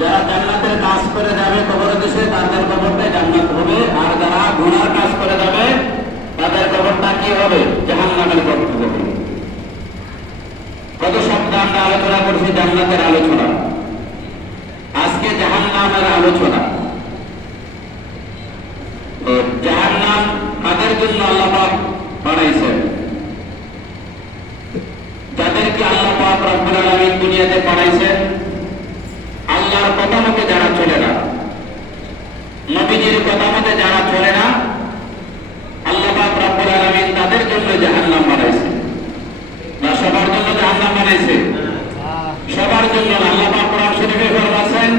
যারা জান্নাতের কাজ করে যাবে কবর দেশে তাদের কবরটাই জান্নাত হবে, আর যারা গুনার কাজ করে যাবে তাদের কবরটা কি হবে? জাহান্নামের কবর হবে। কত সপ্তাহ আমরা আলোচনা করছি জান্নাতের আলোচনা, আজকে জাহান্নামের আলোচনা। জাহান্নাম কাদের জন্য আল্লাহ পাক বানাইছেন? যাদেরকে আল্লাহ পাক রব্বুল আলামিন দুনিয়াতে পাঠাইছেন আল্লাহর কথা মতে যারা চলে না, নবীজির কথা মতে যারা চলে না, আল্লাহ পাক রব্বুল আলামিন তাদের জন্য জাহান্নাম বানাইছে। না সবার জন্য জাহান্নাম বানাইছে? সবার জন্য। আল্লাহ পাক কোরআন শরীফে ফরমাছেন,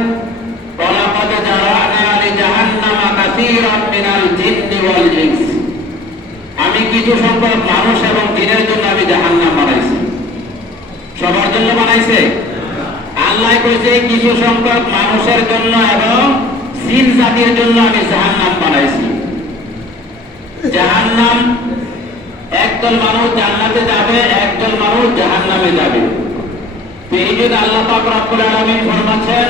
ওয়ালাকাদ জারানা লিজাহান্নামা কাসীরাম মিনাল জিন্নি ওয়াল ইনস। আমি কিছু সংখ্যক মানুষ এবং জিনের জন্য আমি জাহান্নাম বানাইছি। সবার জন্য বানাইছে? আল্লাহ কইছে কিছু সংখ্যক মানুষের জন্য এবং জিন জাতির জন্য আমি জাহান্নাম বানাইছি। জাহান্নাম, একদল মানুষ জান্নাতে যাবে, একদল মানুষ জাহান্নামে যাবে। এই জন্য আল্লাহ পাক রব্বুল আলামিন ফরমাচ্ছেন,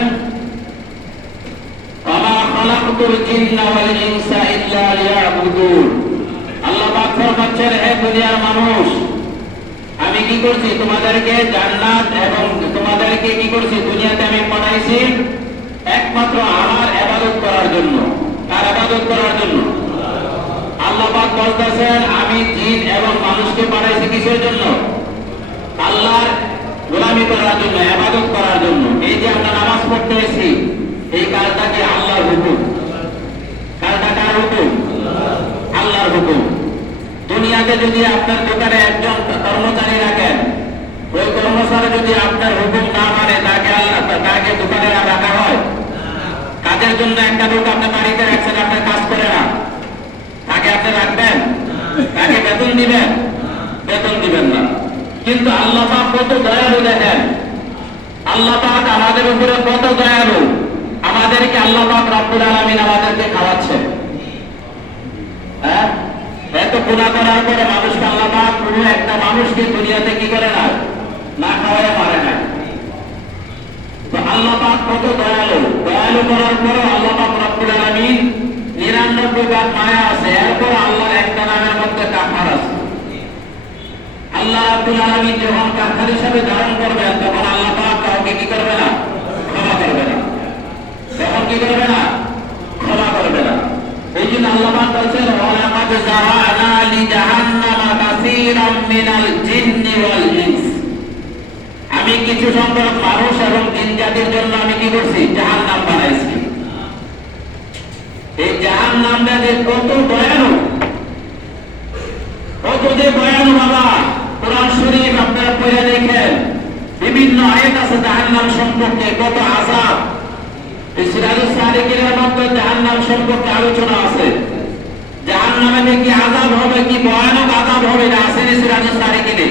ওয়া খালাকতুল জিন্না ওয়াল ইনসা ইল্লা লিয়াবুদুন। আল্লাহ পাক ফরমাচ্ছেন, হে দুনিয়ার মানুষ, আমি কি করছি? তোমাদেরকে জান্নাত এবং তোমাদেরকে কি করছি? দুনিয়াতে আমি পাঠাইছি একমাত্র আমার ইবাদত করার জন্য। কার ইবাদত করার জন্য? আল্লাহ পাক বলতেছেন, আমি জিন এবং মানুষকে পাঠাইছি কিসের জন্য? আল্লাহর গোলামি করার জন্য, ইবাদত করার জন্য। এই যে আমরা নামাজ পড়তে এসেছি, এই কাজটা কি আল্লাহর হুকুম? কাজটা কার হুকুম? আল্লাহর হুকুম। দুনিয়াতে যদি আপনার দোকানে একজন কর্মচারী রাখেন, ওই কর্মচারী যদি আপনার হুকুম না মানে তাকে দোকানে রাখা হয়? কাজের জন্য একটা লোক আপনার বাড়িতে রাখছেন, আপনার কাজ করে না, তাকে আপনি রাখবেন? তাকে বেতন দিবেন? বেতন দিবেন না। কিন্তু আল্লাহ পাক কত দয়ালু দেখেন, আল্লাহ পাক আমাদের উপরে কত দয়ালু। আমাদেরকে আল্লাহ পাক রব্বুল আলামিন আমাদেরকে খাওয়াচ্ছেন। হ্যাঁ, এত গুনাহ করার পরে মানুষকে আল্লাহ পাক কোনো একটা মানুষকে দুনিয়াতে কি করে না? না খাওয়ায় মারে না। তো আল্লাহ পাক কত দয়ালু। দয়ালু করার পরে আল্লাহ পাক রব্বুল আলামিন 99 বার মায়া আছে, এরপর আল্লাহর একটা নামের মধ্যে কাফার আছে। আল্লাহ রাব্বুল আলামিন যখন কাফার হিসেবে ধারণ করবেন, তখন আল্লাহ পাক কাউকে কি করবে না? ক্ষমা করবে না। তখন কি করবে না? ক্ষমা করবে না। এই জন্য আল্লাহ পাক বলছেন, ওয়ালাকাদ জারানা লিজাহান্নামা কাসীরাম মিনাল জিন্নি ওয়াল ইনস। আমি কিছু সংখ্যক মানুষ এবং জিন জাতির জন্য আমি কি করছি? জাহান্নাম বানাইছি। এই জাহান্নামটা যে কত ভয়ানক, কত যে ভয়ানক বাবা! কোরআন শরীফ আপনারা পড়ে দেখেন, বিভিন্ন আয়াত আছে জাহান্নাম সম্পর্কে, কত আযাব। এই সিরাজুস সালিকিনের মধ্যে জাহান্নাম সম্পর্কে আলোচনা আছে। জাহান্নামে কি আযাব হবে, কি ভয়ানক আযাব হবে, না আছে সিরাজুস সালিকিনে?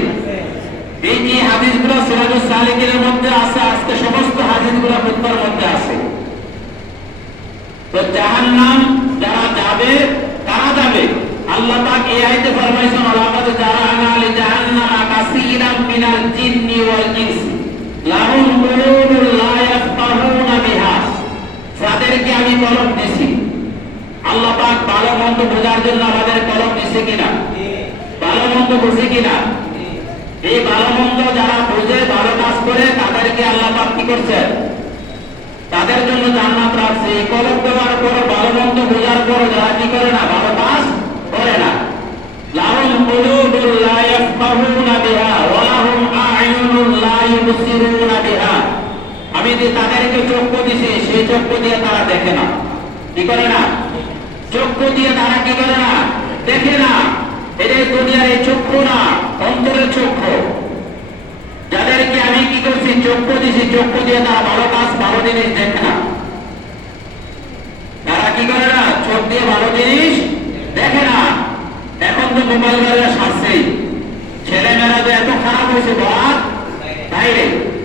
এই কি হাদিসগুলো সিরাজুস সালিকিনের মধ্যে আছে? আজকে সমস্ত হাদিসগুলো উত্তর মধ্যে আছে। তো জাহান্নাম যারা যাবে, কারা যাবে? আল্লাহ পাক এই আয়াতে ফরমাইছেন, ওয়ালাকাদ জারানা লিজাহান্নামা কাসীরাম মিনাল জিন্নি ওয়াল ইনস লাহুম কুলুবুন লা ইয়াফকাহুনা বিহা। যাদেরকে আমি কলব দিয়েছি, আল্লাহ পাক ভালো মন্দ বোঝার জন্য আমাদের কলব দিয়েছে কিনা? ভালো মন্দ বুঝে কিনা? এই ভালো মন্দ যারা বুঝে, ভালো কাজ করে, তাদেরকে আল্লাহ পাক কি করছেন? তাদের জন্য জান্নাত রাখছে। এই কলব দেওয়ার পর, ভালো মন্দ বোঝার পর যারা কি করে না? ভালো কাজ করে না। লাহুম কুলুবুন লা ইয়াফকাহুনা বিহা ওয়া লাহুম আ'য়ুনুন লা ইউবসিরুনা বিহা। আমি যে তাদেরকে চক্ষু দিয়েছি, সেই চক্ষু দিয়ে তারা দেখে না। কি করে না? চক্ষু দিয়ে তারা কি করে না? দেখে না। এদের দুনিয়ার এই চক্ষু না, অন্তরের চক্ষু। যাদেরকে আমি কি করছি? চক্ষু দিয়েছি, চক্ষু দিয়ে তারা ভালো কাজ, ভালো জিনিস দেখে না।